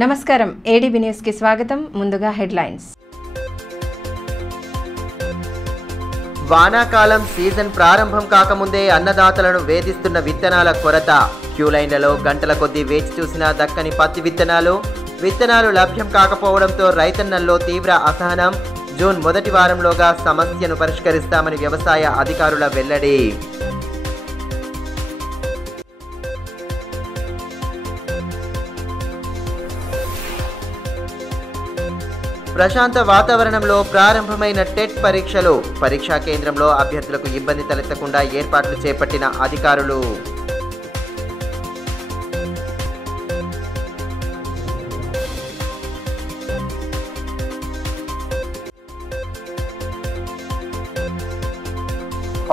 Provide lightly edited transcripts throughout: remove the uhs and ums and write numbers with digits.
నమస్కారం ADB news కి స్వాగతం. ముందుగా హెడ్లైన్స్. వానాకాలం సీజన్ ప్రారంభం కాకముందే అన్నదాతలను వేధిస్తున్న విత్తనాల కొరత. క్యూ లైన్లలో గంటల కొద్దీ వేచి చూసినా దక్కని పత్తి విత్తనాలు లభ్యం కాకపోవడంతో రైతన్నల్లో తీవ్ర అసహనం. జూన్ మొదటి వారంలోగా సమస్యను పరిష్కరిస్తామని వ్యవసాయ అధికారుల వెల్లడి. ప్రశాంత వాతావరణంలో ప్రారంభమైన టెట్ పరీక్షలు. పరీక్షా కేంద్రంలో అభ్యర్థులకు ఇబ్బంది తలెత్తకుండా ఏర్పాట్లు చేపట్టిన అధికారులు.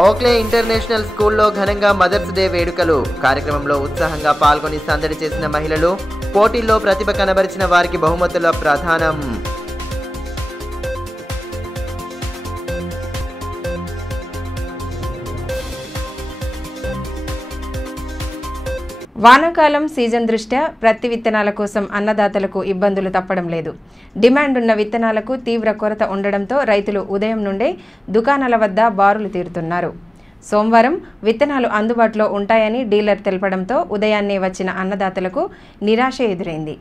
ఓక్లే ఇంటర్నేషనల్ స్కూల్లో ఘనంగా మదర్స్ డే వేడుకలు. కార్యక్రమంలో ఉత్సాహంగా పాల్గొని సందడి చేసిన మహిళలు. పోటీల్లో ప్రతిభ కనబరిచిన వారికి బహుమతుల ప్రదానం. వానాకాలం సీజన్ దృష్ట్యా ప్రత్తి విత్తనాల కోసం అన్నదాతలకు ఇబ్బందులు తప్పడం లేదు. డిమాండ్ ఉన్న విత్తనాలకు తీవ్ర కొరత ఉండడంతో రైతులు ఉదయం నుండే దుకాణాల వద్ద బారులు తీరుతున్నారు. సోమవారం విత్తనాలు అందుబాటులో ఉంటాయని డీలర్ తెలపడంతో ఉదయాన్నే వచ్చిన అన్నదాతలకు నిరాశ ఎదురైంది.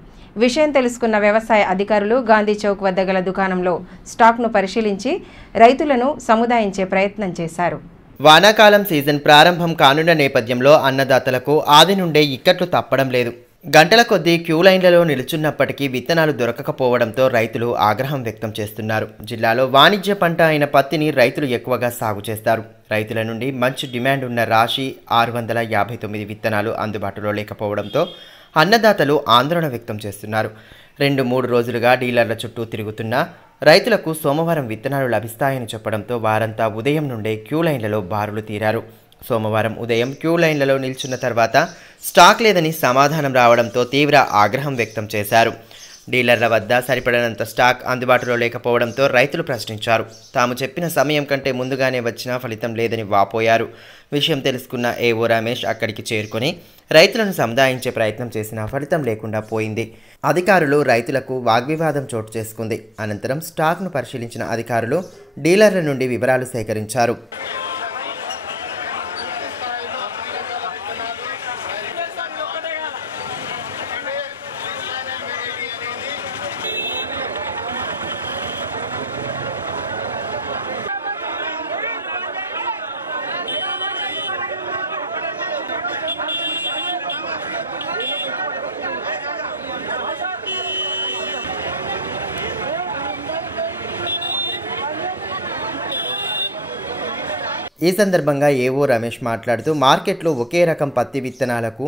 విషయం తెలుసుకున్న వ్యవసాయ అధికారులు గాంధీ చౌక్ వద్ద గల దుకాణంలో స్టాక్ను పరిశీలించి రైతులను సముదాయించే ప్రయత్నం చేశారు. వానాకాలం సీజన్ ప్రారంభం కానున్న నేపథ్యంలో అన్నదాతలకు ఆది నుండే ఇక్కట్లు తప్పడం లేదు. గంటల కొద్దీ క్యూ లైన్లలో నిలుచున్నప్పటికీ విత్తనాలు దొరకకపోవడంతో రైతులు ఆగ్రహం వ్యక్తం చేస్తున్నారు. జిల్లాలో వాణిజ్య పంట అయిన పత్తిని రైతులు ఎక్కువగా సాగు చేస్తారు. రైతుల నుండి మంచి డిమాండ్ ఉన్న రాశి 659 విత్తనాలు అందుబాటులో లేకపోవడంతో అన్నదాతలు ఆందోళన వ్యక్తం చేస్తున్నారు. 2-3 రోజులుగా డీలర్ల చుట్టూ తిరుగుతున్నా రైతులకు సోమవారం విత్తనాలు లభిస్తాయని చెప్పడంతో వారంతా ఉదయం నుండే క్యూ లైన్లలో బారులు తీరారు. సోమవారం ఉదయం క్యూ లైన్లలో నిల్చున్న తర్వాత స్టాక్ లేదని సమాధానం రావడంతో తీవ్ర ఆగ్రహం వ్యక్తం చేశారు. డీలర్ల వద్ద సరిపడనంత స్టాక్ అందుబాటులో లేకపోవడంతో రైతులు ప్రశ్నించారు. తాము చెప్పిన సమయం కంటే ముందుగానే వచ్చినా ఫలితం లేదని వాపోయారు. విషయం తెలుసుకున్న ఏవో రమేష్ అక్కడికి చేరుకొని రైతులను సముదాయించే ప్రయత్నం చేసినా ఫలితం లేకుండా పోయింది. అధికారులు రైతులకు వాగ్వివాదం చోటు చేసుకుంది. అనంతరం స్టాక్ను పరిశీలించిన అధికారులు డీలర్ల నుండి వివరాలు సేకరించారు. ఈ సందర్భంగా ఏవో రమేష్ మాట్లాడుతూ మార్కెట్లో ఒకే రకం పత్తి విత్తనాలకు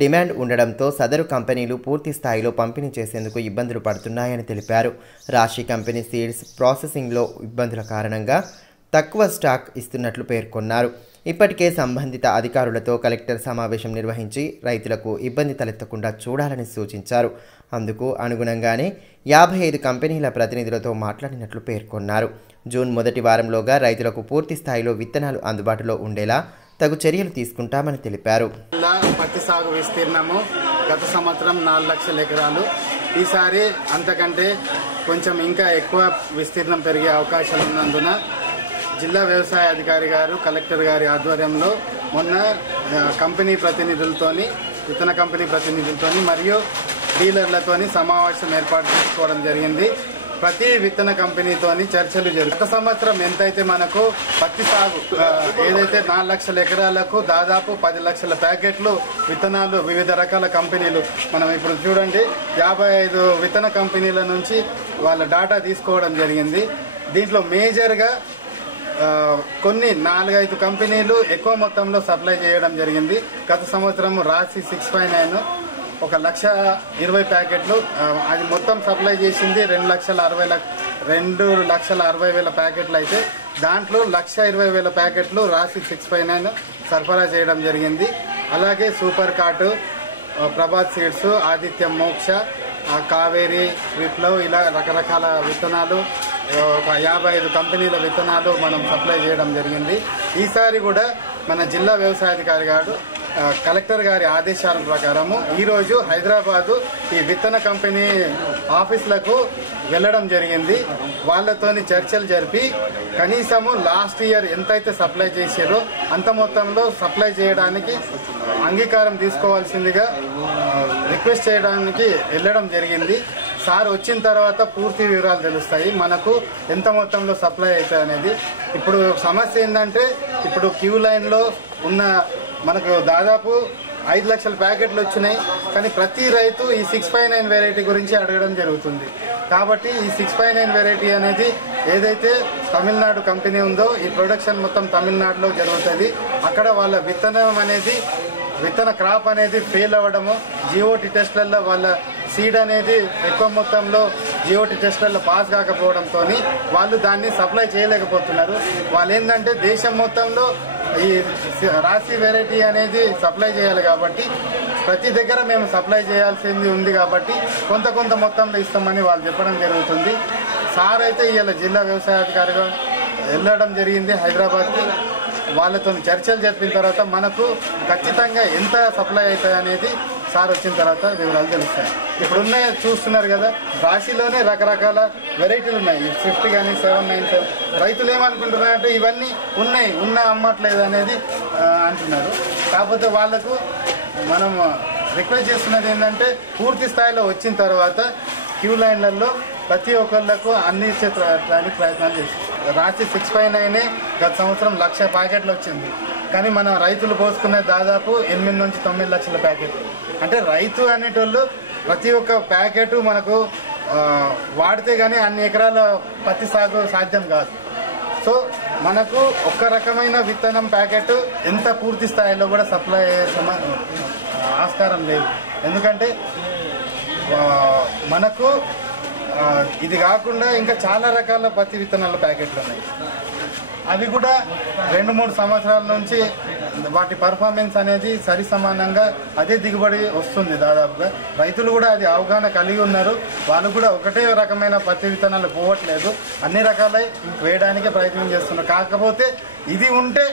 డిమాండ్ ఉండడంతో సదరు కంపెనీలు పూర్తి స్థాయిలో పంపిణీ చేసేందుకు ఇబ్బందులు పడుతున్నాయని తెలిపారు. రాశి కంపెనీ సీడ్స్ ప్రాసెసింగ్లో ఇబ్బందుల కారణంగా తక్కువ స్టాక్ ఇస్తున్నట్లు పేర్కొన్నారు. ఇప్పటికే సంబంధిత అధికారులతో కలెక్టర్ సమావేశం నిర్వహించి రైతులకు ఇబ్బంది తలెత్తకుండా చూడాలని సూచించారు. అందుకు అనుగుణంగానే 55 కంపెనీల ప్రతినిధులతో మాట్లాడినట్లు పేర్కొన్నారు. జూన్ మొదటి వారంలోగా రైతులకు పూర్తి స్థాయిలో విత్తనాలు అందుబాటులో ఉండేలా తగు చర్యలు తీసుకుంటామని తెలిపారు. పత్తి సాగు విస్తీర్ణము గత సంవత్సరం 4 లక్షల ఎకరాలు. ఈసారి అంతకంటే కొంచెం ఇంకా ఎక్కువ విస్తీర్ణం పెరిగే అవకాశాలు ఉన్నందున జిల్లా వ్యవసాయ అధికారి గారు కలెక్టర్ గారి ఆధ్వర్యంలో మొన్న కంపెనీ ప్రతినిధులతోని విత్తన కంపెనీ ప్రతినిధులతోని మరియు డీలర్లతోని సమావేశం ఏర్పాటు చేసుకోవడం జరిగింది. ప్రతి విత్తన కంపెనీతోని చర్చలు జరుగుతాయి. గత సంవత్సరం ఎంతైతే మనకు పత్తి సాగు ఏదైతే 4 లక్షల ఎకరాలకు దాదాపు 10 లక్షల ప్యాకెట్లు విత్తనాలు వివిధ రకాల కంపెనీలు మనం ఇప్పుడు చూడండి 55 విత్తన కంపెనీల నుంచి వాళ్ళ డాటా తీసుకోవడం జరిగింది. దీంట్లో మేజర్గా కొన్ని 4-5 కంపెనీలు ఎక్కువ మొత్తంలో సప్లై చేయడం జరిగింది. గత సంవత్సరం రాశి 659 1,20,000 ప్యాకెట్లు అది మొత్తం సప్లై చేసింది 2,60,000 ప్యాకెట్లు అయితే దాంట్లో 1,20,000 ప్యాకెట్లు రాశి 659 సరఫరా చేయడం జరిగింది. అలాగే super cart, Prabhat seeds, Aditya మోక్ష, కావేరి, విప్లవ్ ఇలా రకరకాల విత్తనాలు 55 కంపెనీల విత్తనాలు మనం సప్లై చేయడం జరిగింది. ఈసారి కూడా మన జిల్లా వ్యవసాయాధికారి గారు కలెక్టర్ గారి ఆదేశాల ప్రకారము ఈరోజు హైదరాబాదు ఈ విత్తన కంపెనీ ఆఫీసులకు వెళ్ళడం జరిగింది. వాళ్ళతోని చర్చలు జరిపి కనీసము లాస్ట్ ఇయర్ ఎంతైతే సప్లై చేసారో అంత మొత్తంలో సప్లై చేయడానికి అంగీకారం తీసుకోవాల్సిందిగా రిక్వెస్ట్ చేయడానికి వెళ్ళడం జరిగింది. సార్ వచ్చిన తర్వాత పూర్తి వివరాలు తెలుస్తాయి, మనకు ఎంత మొత్తంలో సప్లై అవుతుంది అనేది. ఇప్పుడు సమస్య ఏంటంటే ఇప్పుడు క్యూ లైన్లో ఉన్న మనకు దాదాపు 5 లక్షల ప్యాకెట్లు వచ్చినాయి. కానీ ప్రతి రైతు ఈ 659 వెరైటీ గురించి అడగడం జరుగుతుంది. కాబట్టి ఈ 659 వెరైటీ అనేది ఏదైతే తమిళనాడు కంపెనీ ఉందో ఈ ప్రొడక్షన్ మొత్తం తమిళనాడులో జరుగుతుంది. అక్కడ వాళ్ళ విత్తన క్రాప్ అనేది ఫెయిల్ అవ్వడము, జిఓటి టెస్ట్లలో వాళ్ళ సీడ్ అనేది ఎక్కువ మొత్తంలో జిఓటి టెస్ట్లలో పాస్ కాకపోవడంతో వాళ్ళు దాన్ని సప్లై చేయలేకపోతున్నారు. వాళ్ళు ఏంటంటే దేశం మొత్తంలో ఈ రాశి వెరైటీ అనేది సప్లై చేయాలి కాబట్టి ప్రతి దగ్గర మేము సప్లై చేయాల్సింది ఉంది కాబట్టి కొంత మొత్తంలో ఇస్తామని వాళ్ళు చెప్పడం జరుగుతుంది. సార్ అయితే ఇవాళ జిల్లా వ్యవసాయ అధికారిగా వెళ్ళడం జరిగింది హైదరాబాద్కి. వాళ్ళతో చర్చలు జరిపిన తర్వాత మనకు ఖచ్చితంగా ఎంత సప్లై అవుతుంది అనేది సార్ వచ్చిన తర్వాత వివరాలు తెలుస్తాయి. ఇప్పుడున్న చూస్తున్నారు కదా, రాశిలోనే రకరకాల వెరైటీలు ఉన్నాయి. స్విఫ్ట్ కానీ 797 రైతులు ఏమనుకుంటున్నారంటే ఇవన్నీ ఉన్న అమ్మట్లేదు అనేది అంటున్నారు. కాకపోతే వాళ్లకు మనం రిక్వెస్ట్ చేస్తున్నది ఏంటంటే పూర్తి స్థాయిలో వచ్చిన తర్వాత క్యూ లైన్లలో ప్రతి ఒక్కళ్ళకు అన్ని ఇచ్చేటానికి ప్రయత్నాలు చేస్తాం. రాశి 659 గత సంవత్సరం 1,00,000 ప్యాకెట్లు వచ్చింది. కానీ మనం రైతులు పోసుకునే దాదాపు 8 నుంచి 9 లక్షల ప్యాకెట్లు. అంటే రైతు అనేటోళ్ళు ప్రతి ఒక్క ప్యాకెట్ మనకు వాడితే కానీ అన్ని ఎకరాల పత్తి సాగు సాధ్యం కాదు. సో మనకు ఒక్క రకమైన విత్తనం ప్యాకెట్ ఎంత పూర్తి స్థాయిలో కూడా సప్లై అయ్యే ఆస్కారం లేదు. ఎందుకంటే మనకు ఇది కాకుండా ఇంకా చాలా రకాల పత్తి విత్తనాల ప్యాకెట్లు ఉన్నాయి. అవి కూడా 2-3 సంవత్సరాల నుంచి వాటి పర్ఫార్మెన్స్ అనేది సరి సమానంగా అదే దిగుబడి వస్తుంది. దాదాపుగా రైతులు కూడా అది అవగాహన కలిగి ఉన్నారు. వాళ్ళు కూడా ఒకటే రకమైన పత్తి విత్తనాలు పోవట్లేదు, అన్ని రకాలై వేయడానికి ప్రయత్నం చేస్తున్నారు. కాకపోతే ఇది ఉంటే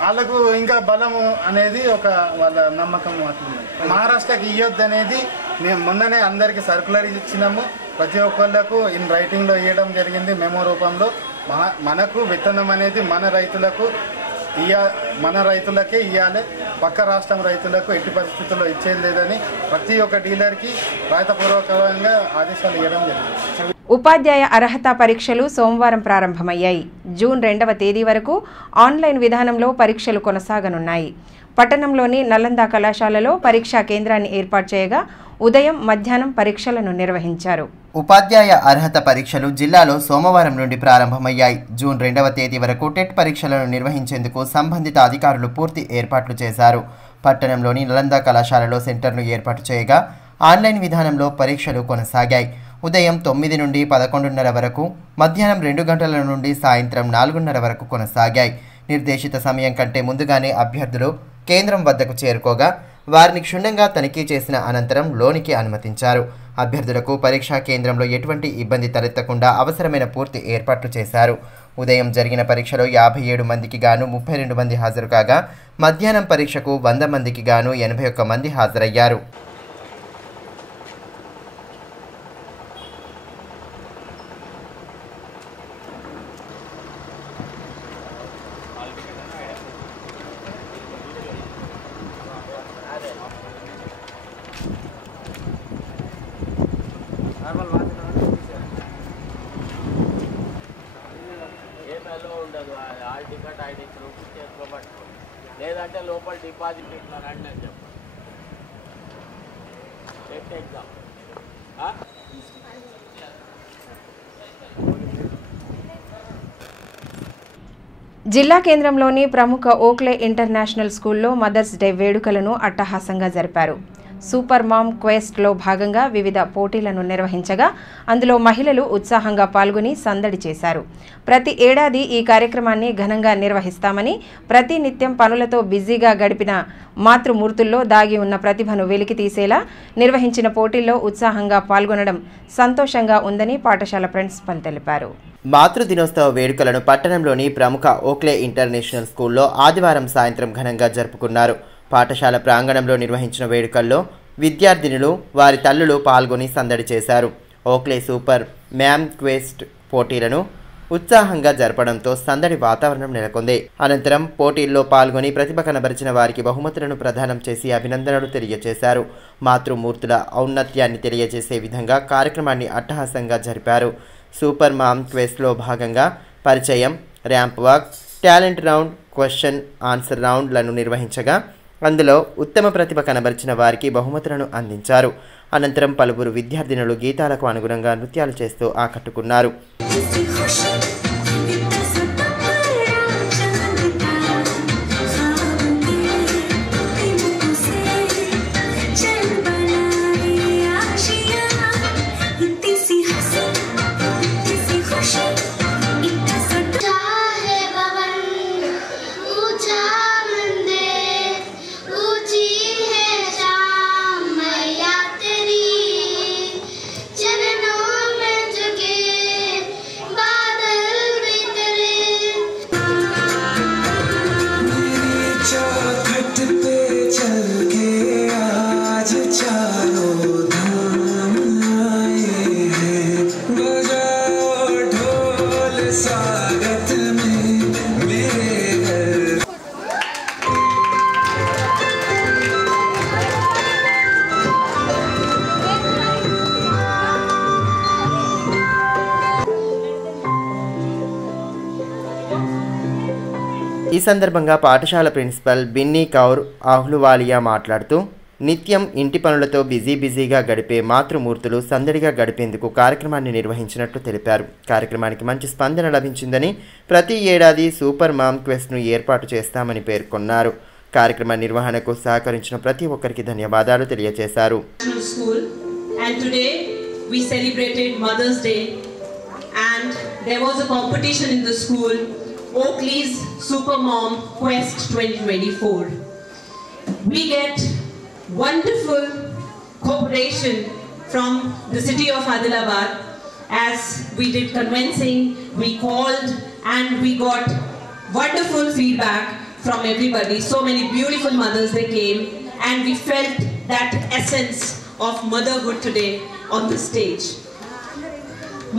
వాళ్ళకు ఇంకా బలము అనేది ఒక వాళ్ళ నమ్మకం మాత్రమే. మహారాష్ట్రకి ఇవ్వద్దు అనేది మేము మొన్ననే అందరికీ సర్కులర్ ఇచ్చినాము. ప్రతి ఒక్కళ్ళకు ఇన్ రైటింగ్లో ఇవ్వడం జరిగింది మెమో రూపంలో. మనకు విత్తనం అనేది మన రైతులకే ఇవ్వాలి, పక్క రాష్ట్రం రైతులకు ఎట్టి పరిస్థితుల్లో ఇచ్చేది లేదని ప్రతి ఒక్క డీలర్కి రాతపూర్వకంగా ఆదేశాలు ఇవ్వడం జరిగింది. ఉపాధ్యాయ అర్హత పరీక్షలు సోమవారం ప్రారంభమయ్యాయి. జూన్ 2వ తేదీ వరకు ఆన్లైన్ విధానంలో పరీక్షలు కొనసాగనున్నాయి. పట్టణంలోని నలంద కళాశాలలో పరీక్షా కేంద్రాన్ని ఏర్పాటు చేయగా ఉదయం మధ్యాహ్నం పరీక్షలను నిర్వహించారు. ఉపాధ్యాయ అర్హత పరీక్షలు జిల్లాలో సోమవారం నుండి ప్రారంభమయ్యాయి. జూన్ 2వ తేదీ వరకు టెట్ పరీక్షలను నిర్వహించేందుకు సంబంధిత అధికారులు పూర్తి ఏర్పాట్లు చేశారు. పట్టణంలోని నలంద కళాశాలలో సెంటర్ను ఏర్పాటు చేయగా ఆన్లైన్ విధానంలో పరీక్షలు కొనసాగాయి. ఉదయం 9 నుండి 11:30 వరకు, మధ్యాహ్నం 2 గంటల నుండి సాయంత్రం 4:30 వరకు కొనసాగాయి. నిర్దేశిత సమయం కంటే ముందుగానే అభ్యర్థులు కేంద్రం వద్దకు చేరుకోగా వారిని క్షుణ్ణంగా తనిఖీ చేసిన అనంతరం లోనికి అనుమతించారు. అభ్యర్థులకు పరీక్షా కేంద్రంలో ఎటువంటి ఇబ్బంది తలెత్తకుండా అవసరమైన పూర్తి ఏర్పాట్లు చేశారు. ఉదయం జరిగిన పరీక్షలో 57 మందికి గాను 32 మంది హాజరు కాగా మధ్యాహ్నం పరీక్షకు 100 మందికి గాను 81 మంది హాజరయ్యారు. లేదంటే లోపల డిపాజిట్ పెట్టినారండి అని చెప్పి ఎగ్జామ్ జిల్లా కేంద్రంలోని ప్రముఖ ఓక్లే ఇంటర్నేషనల్ స్కూల్లో మదర్స్ డే వేడుకలను అట్టహాసంగా జరిపారు. సూపర్ మామ్ క్వెస్ట్లో భాగంగా వివిధ పోటీలను నిర్వహించగా అందులో మహిళలు ఉత్సాహంగా పాల్గొని సందడి చేశారు. ప్రతి ఏడాది ఈ కార్యక్రమాన్ని ఘనంగా నిర్వహిస్తామని, ప్రతి నిత్యం పనులతో బిజీగా గడిపిన మాతృమూర్తుల్లో దాగి ఉన్న ప్రతిభను వెలికి తీసేలా నిర్వహించిన పోటీల్లో ఉత్సాహంగా పాల్గొనడం సంతోషంగా ఉందని పాఠశాల ప్రిన్సిపల్ తెలిపారు. మాతృదినోత్సవ వేడుకలను పట్టణంలోని ప్రముఖ ఓక్లే ఇంటర్నేషనల్ స్కూల్లో ఆదివారం సాయంత్రం ఘనంగా జరుపుకున్నారు. పాఠశాల ప్రాంగణంలో నిర్వహించిన వేడుకల్లో విద్యార్థినులు వారి తల్లులు పాల్గొని సందడి చేశారు. ఓక్లీ సూపర్ మ్యామ్ క్వెస్ట్ పోటీలను ఉత్సాహంగా జరపడంతో సందడి వాతావరణం నెలకొంది. అనంతరం పోటీల్లో పాల్గొని ప్రతిభ కనబరిచిన వారికి బహుమతులను ప్రదానం చేసి అభినందనలు తెలియజేశారు. మాతృమూర్తుల ఔన్నత్యాన్ని తెలియజేసే విధంగా కార్యక్రమాన్ని అట్టహాసంగా జరిపారు. సూపర్ మామ్ క్వెస్ట్లో భాగంగా పరిచయం, ramp walk, talent round, question answer రౌండ్లను నిర్వహించగా అందులో ఉత్తమ ప్రతిభ కనబరిచిన వారికి బహుమతులను అందించారు. అనంతరం పలువురు విద్యార్థినులు గీతాలకు అనుగుణంగా నృత్యాలు చేస్తూ ఆకట్టుకున్నారు. ఈ సందర్భంగా పాఠశాల ప్రిన్సిపల్ బిన్నీ కౌర్ ఆహ్లువాలియా మాట్లాడుతూ నిత్యం ఇంటి పనులతో బిజీగా గడిపే మాతృమూర్తులు సందడిగా గడిపేందుకు కార్యక్రమాన్ని నిర్వహించినట్లు తెలిపారు. కార్యక్రమానికి మంచి స్పందన లభించిందని, ప్రతి ఏడాది సూపర్ మామ్ క్వెస్ట్ను ఏర్పాటు చేస్తామని పేర్కొన్నారు. కార్యక్రమ నిర్వహణకు సహకరించిన ప్రతి ఒక్కరికి ధన్యవాదాలు తెలియజేశారు. Oakley's Super Mom Quest 2024. We get wonderful cooperation from the city of Adilabad. As we did convincing, we called and we got wonderful feedback from everybody. So many beautiful mothers they came, and we felt that essence of motherhood today on the stage.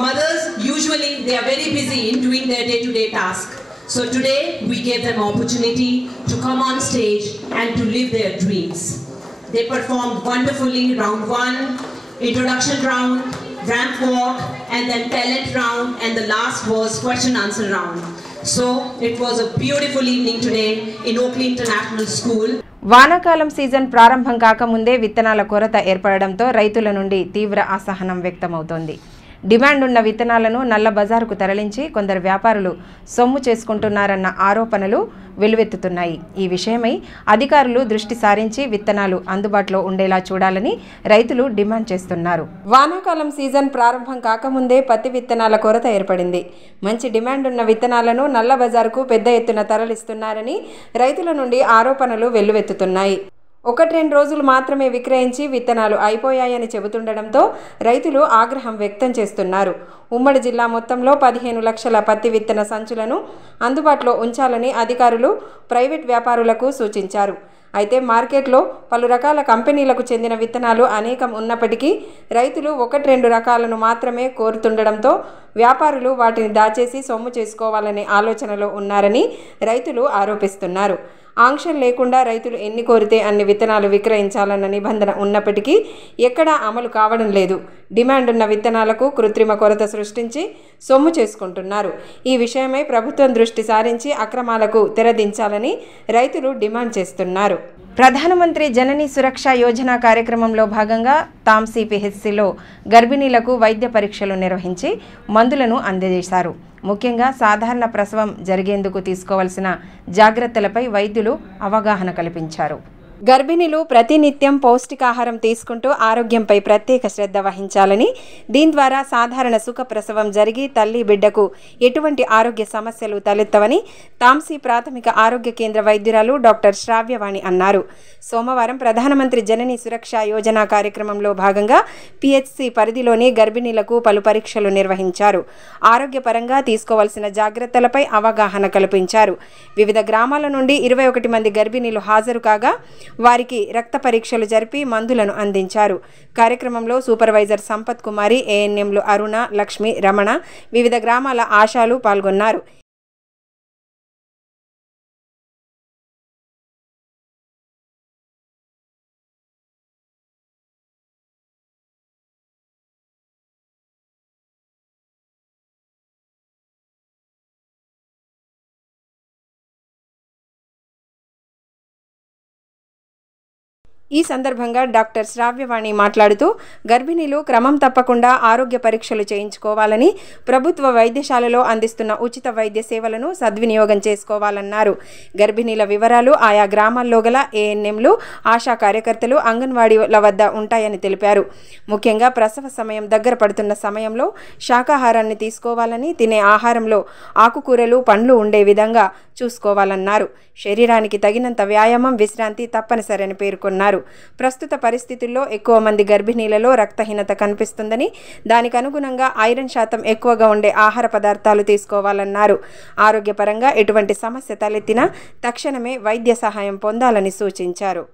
Mothers usually they are very busy in doing their day-to-day task. So today we gave them opportunity to come on stage and to live their dreams. They performed wonderfully round 1, introduction round, ramp walk, and then talent round, and the last was question answer round. So it was a beautiful evening today in Oakley International School. వానాకాలం season ప్రారంభం కాకముందే విత్తనాల కొరత ఏర్పడడంతో రైతుల నుండి తీవ్ర అసహనం వ్యక్తమవుతోంది. డిమాండ్ ఉన్న విత్తనాలను నల్ల బజారుకు తరలించి కొందరు వ్యాపారులు సొమ్ము చేసుకుంటున్నారన్న ఆరోపణలు వెలువెత్తుతున్నాయి. ఈ విషయమై అధికారులు దృష్టి సారించి విత్తనాలు అందుబాటులో ఉండేలా చూడాలని రైతులు డిమాండ్ చేస్తున్నారు. వానాకాలం సీజన్ ప్రారంభం కాకముందే పత్తి విత్తనాల కొరత ఏర్పడింది. మంచి డిమాండ్ ఉన్న విత్తనాలను నల్ల బజారుకు పెద్ద ఎత్తున తరలిస్తున్నారని రైతుల నుండి ఆరోపణలు వెల్లువెత్తుతున్నాయి. 1-2 రోజులు మాత్రమే విక్రయించి విత్తనాలు అయిపోయాయని చెబుతుండడంతో రైతులు ఆగ్రహం వ్యక్తం చేస్తున్నారు. ఉమ్మడి జిల్లా మొత్తంలో 15 లక్షల పత్తి విత్తన సంచులను అందుబాటులో ఉంచాలని అధికారులు ప్రైవేట్ వ్యాపారులకు సూచించారు. అయితే మార్కెట్లో పలు రకాల కంపెనీలకు చెందిన విత్తనాలు అనేకం ఉన్నప్పటికీ రైతులు 1-2 రకాలను మాత్రమే కోరుతుండడంతో వ్యాపారులు వాటిని దాచేసి సొమ్ము చేసుకోవాలనే ఆలోచనలో ఉన్నారని రైతులు ఆరోపిస్తున్నారు. ఆంక్షలు లేకుండా రైతులు ఎన్ని కోరితే అన్ని విత్తనాలు విక్రయించాలన్న నిబంధన ఉన్నప్పటికీ ఎక్కడా అమలు కావడం లేదు. డిమాండ్ ఉన్న విత్తనాలకు కృత్రిమ కొరత సృష్టించి సొమ్ము చేసుకుంటున్నారు. ఈ విషయమై ప్రభుత్వం దృష్టి సారించి అక్రమాలకు తెరదించాలని రైతులు డిమాండ్ చేస్తున్నారు. ప్రధానమంత్రి జనని సురక్ష యోజన కార్యక్రమంలో భాగంగా తాంసీ పిహెచ్సిలో గర్భిణీలకు వైద్య పరీక్షలు నిర్వహించి మందులను అందజేశారు. ముఖ్యంగా సాధారణ ప్రసవం జరిగేందుకు తీసుకోవాల్సిన జాగ్రత్తలపై వైద్యులు అవగాహన కల్పించారు. గర్భిణీలు ప్రతినిత్యం పౌష్టికాహారం తీసుకుంటూ ఆరోగ్యంపై ప్రత్యేక శ్రద్ధ వహించాలని, దీని ద్వారా సాధారణ సుఖ ప్రసవం జరిగి తల్లి బిడ్డకు ఎటువంటి ఆరోగ్య సమస్యలు తలెత్తవని తాంసీ ప్రాథమిక ఆరోగ్య కేంద్ర వైద్యురాలు డాక్టర్ శ్రావ్యవాణి అన్నారు. సోమవారం ప్రధానమంత్రి జనని సురక్ష యోజన కార్యక్రమంలో భాగంగా పిహెచ్సి పరిధిలోని గర్భిణీలకు పలు పరీక్షలు నిర్వహించారు. ఆరోగ్యపరంగా తీసుకోవాల్సిన జాగ్రత్తలపై అవగాహన కల్పించారు. వివిధ గ్రామాల నుండి 21 మంది గర్భిణీలు హాజరు కాగా వారికి రక్త పరీక్షలు జరిపి మందులను అందించారు. కార్యక్రమంలో సూపర్వైజర్ సంపత్ కుమారి, ఏఎన్ఎంలు అరుణ, లక్ష్మి, రమణ, వివిధ గ్రామాల ఆశాలు పాల్గొన్నారు. ఈ సందర్భంగా డాక్టర్ శ్రావ్యవాణి మాట్లాడుతూ గర్భిణీలు క్రమం తప్పకుండా ఆరోగ్య పరీక్షలు చేయించుకోవాలని, ప్రభుత్వ వైద్యశాలలో అందిస్తున్న ఉచిత వైద్య సేవలను సద్వినియోగం చేసుకోవాలన్నారు. గర్భిణీల వివరాలు ఆయా గ్రామాల్లో గల ఏఎన్ఎంలు, ఆశా కార్యకర్తలు, అంగన్వాడీల వద్ద ఉంటాయని తెలిపారు. ముఖ్యంగా ప్రసవ సమయం దగ్గర పడుతున్న సమయంలో శాకాహారాన్ని తీసుకోవాలని, తినే ఆహారంలో ఆకుకూరలు, పండ్లు ఉండే విధంగా చూసుకోవాలన్నారు. శరీరానికి తగినంత వ్యాయామం, విశ్రాంతి తప్పనిసరని పేర్కొన్నారు. ప్రస్తుత పరిస్థితుల్లో ఎక్కువ మంది గర్భిణీలలో రక్తహీనత కనిపిస్తుందని, దానికి అనుగుణంగా ఐరన్ శాతం ఎక్కువగా ఉండే ఆహార పదార్థాలు తీసుకోవాలన్నారు. ఆరోగ్యపరంగా ఎటువంటి సమస్య తలెత్తినా తక్షణమే వైద్య సహాయం పొందాలని సూచించారు.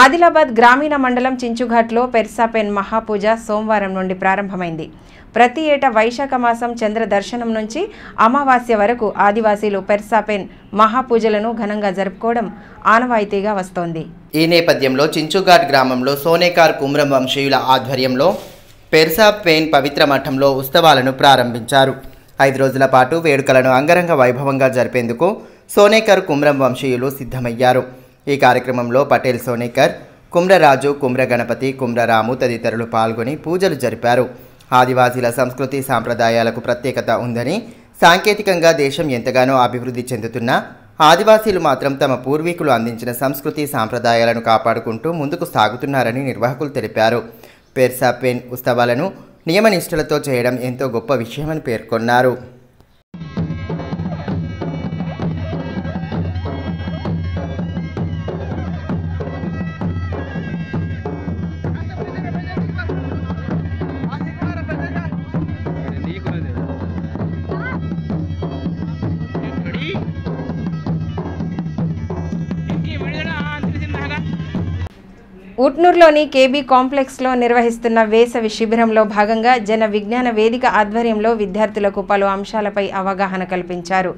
ఆదిలాబాద్ గ్రామీణ మండలం చించుఘాట్లో పెర్సాపెన్ మహాపూజ సోమవారం నుండి ప్రారంభమైంది. ప్రతి ఏటా వైశాఖ మాసం చంద్ర దర్శనం నుంచి అమావాస్య వరకు ఆదివాసీలు పెర్సాపెన్ మహాపూజలను ఘనంగా జరుపుకోవడం ఆనవాయితీగా వస్తోంది. ఈ నేపథ్యంలో చించుఘాట్ గ్రామంలో సోనేకార్ కుమ్రం వంశీయుల ఆధ్వర్యంలో పెర్సాపెన్ పవిత్ర మఠంలో ఉత్సవాలను ప్రారంభించారు. 5 రోజుల పాటు వేడుకలను అంగరంగ వైభవంగా జరిపేందుకు సోనేకర్ కుమ్రం వంశీయులు సిద్ధమయ్యారు. ఈ కార్యక్రమంలో పటేల్ సోనేకర్, కుమ్రరాజు, కుమ్ర గణపతి, కుమ్రరాము తదితరులు పాల్గొని పూజలు జరిపారు. ఆదివాసీల సంస్కృతి సాంప్రదాయాలకు ప్రత్యేకత ఉందని, సాంకేతికంగా దేశం ఎంతగానో అభివృద్ధి చెందుతున్నా ఆదివాసీలు మాత్రం తమ పూర్వీకులు అందించిన సంస్కృతి సాంప్రదాయాలను కాపాడుకుంటూ ముందుకు సాగుతున్నారని నిర్వాహకులు తెలిపారు. పెర్సాపెన్ ఉత్సవాలను నియమనిష్టలతో చేయడం ఎంతో గొప్ప విషయమని పేర్కొన్నారు. ఉట్నూరులోని కేబీ కాంప్లెక్స్లో నిర్వహిస్తున్న వేసవి శిబిరంలో భాగంగా జన విజ్ఞాన వేదిక ఆధ్వర్యంలో విద్యార్థులకు పలు అంశాలపై అవగాహన కల్పించారు.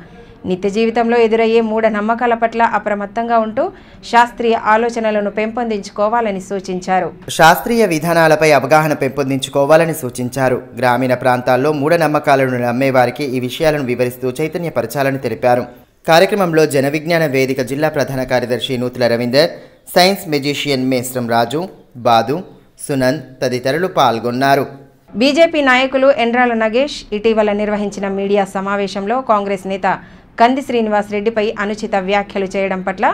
నిత్య జీవితంలో ఎదురయ్యే మూఢనమ్మకాల పట్ల అప్రమత్తంగా ఉంటూ శాస్త్రీయ ఆలోచనలను పెంపొందించుకోవాలని సూచించారు. శాస్త్రీయ విధానాలపై అవగాహన పెంపొందించుకోవాలని సూచించారు. గ్రామీణ ప్రాంతాల్లో మూఢనమ్మకాలను నమ్మేవారికి ఈ విషయాలను వివరిస్తూ చైతన్యపరచాలని తెలిపారు. కార్యక్రమంలో జన విజ్ఞాన వేదిక జిల్లా ప్రధాన కార్యదర్శి నూతుల రవీందర్, సైన్స్ మెజిషియన్ మేస్రం రాజు, బాదు, సునంద్ తదితరులు పాల్గొన్నారు. బీజేపీ నాయకులు ఎండ్రాల నగేష్ ఇటీవల నిర్వహించిన మీడియా సమావేశంలో కాంగ్రెస్ నేత కంది శ్రీనివాస్ రెడ్డిపై అనుచిత వ్యాఖ్యలు చేయడం పట్ల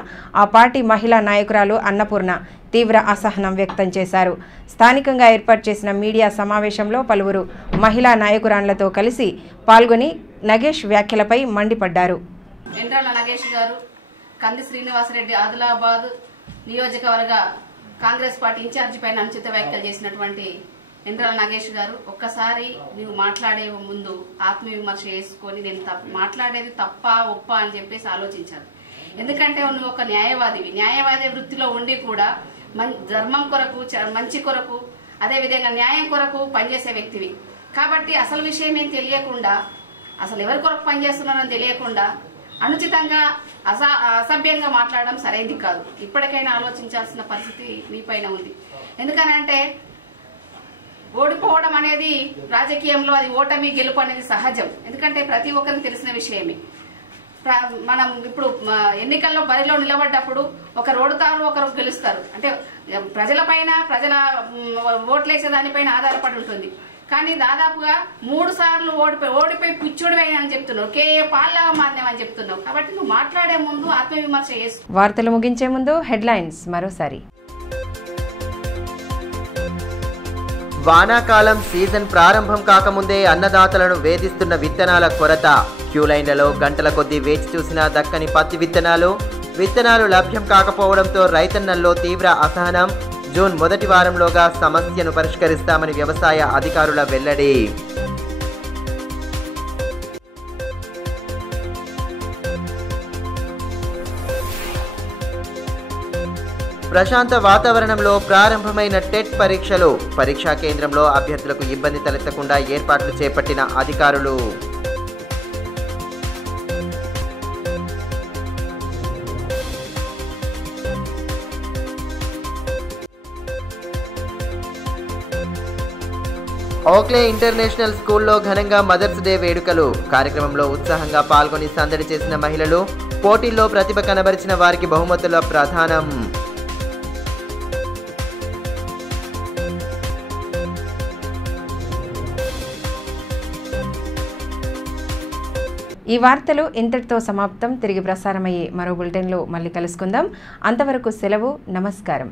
ఆ పార్టీ మహిళా నాయకురాలు అన్నపూర్ణ తీవ్ర అసహనం వ్యక్తం చేశారు. స్థానికంగా ఏర్పాటు చేసిన మీడియా సమావేశంలో పలువురు మహిళా నాయకురాళ్లతో కలిసి పాల్గొని నగేష్ వ్యాఖ్యలపై మండిపడ్డారు. ఎండ్రాల నగేష్ గారు, కంది శ్రీనివాసరెడ్డి ఆదిలాబాద్ నియోజకవర్గ కాంగ్రెస్ పార్టీ ఇన్ఛార్జి పైన అనుచిత వ్యాఖ్యలు చేసినటువంటి ఎండ్రాల నాగేష్ గారు, ఒక్కసారి నువ్వు మాట్లాడే ముందు ఆత్మవిమర్శ చేసుకొని నేను మాట్లాడేది తప్ప ఒప్ప అని చెప్పేసి ఆలోచించాను. ఎందుకంటే నువ్వు ఒక న్యాయవాది వృత్తిలో ఉండి కూడా ధర్మం కొరకు, మంచి కొరకు, అదేవిధంగా న్యాయం కొరకు పనిచేసే వ్యక్తివి కాబట్టి అసలు విషయం ఏం తెలియకుండా, అసలు ఎవరి కొరకు పనిచేస్తున్నారని తెలియకుండా అనుచితంగా అసభ్యంగా మాట్లాడడం సరైనది కాదు. ఇప్పటికైనా ఆలోచించాల్సిన పరిస్థితి మీ పైన ఉంది. ఎందుకనంటే ఓడిపోవడం అనేది రాజకీయంలో అది ఓటమి గెలుపు అనేది సహజం. ఎందుకంటే ప్రతి ఒక్కరికి తెలిసిన విషయమే. మనం ఇప్పుడు ఎన్నికల్లో బరిలో నిలబడ్డప్పుడు ఒకరు ఓడుతారు, ఒకరు గెలుస్తారు. అంటే ప్రజల ఓట్లేసే దానిపైన ఆధారపడి ఉంటుంది. కానీ దాదాపుగా 3 సార్లు ఓడిపోయి పిచ్చుడివైనా అని చెప్తున్నావు, కేఏ పాల్లామాన్యం అని చెప్తున్నావు. కాబట్టి నువ్వు మాట్లాడే ముందు ఆత్మవిమర్శ చేసుకో. వార్తలు ముగించే ముందు హెడ్లైన్స్ మరోసారి. వానాకాలం సీజన్ ప్రారంభం కాకముందే అన్నదాతలను వేధిస్తున్న విత్తనాల కొరత. క్యూలైన్లలో గంటల కొద్దీ వేచి చూసినా దక్కని పత్తి విత్తనాలు లభ్యం కాకపోవడంతో రైతన్నల్లో తీవ్ర అసహనం. జూన్ మొదటి వారంలోగా సమస్యను పరిష్కరిస్తామని వ్యవసాయ అధికారుల వెల్లడి. ప్రశాంత వాతావరణంలో ప్రారంభమైన టెట్ పరీక్షలు. పరీక్షా కేంద్రంలో అభ్యర్థులకు ఇబ్బంది తలెత్తకుండా ఏర్పాట్లు చేపట్టిన అధికారులు. ఓక్లే ఇంటర్నేషనల్ స్కూల్లో ఘనంగా మదర్స్ డే వేడుకలు. కార్యక్రమంలో ఉత్సాహంగా పాల్గొని సందడి చేసిన మహిళలు. పోటీల్లో ప్రతిభ కనబరిచిన వారికి బహుమతుల ప్రదానం. ఈ వార్తలు ఇంతటితో సమాప్తం. తిరిగి ప్రసారమయ్యే మరో బులెటిన్లో మళ్ళీ కలుసుకుందాం. అంతవరకు సెలవు. నమస్కారం.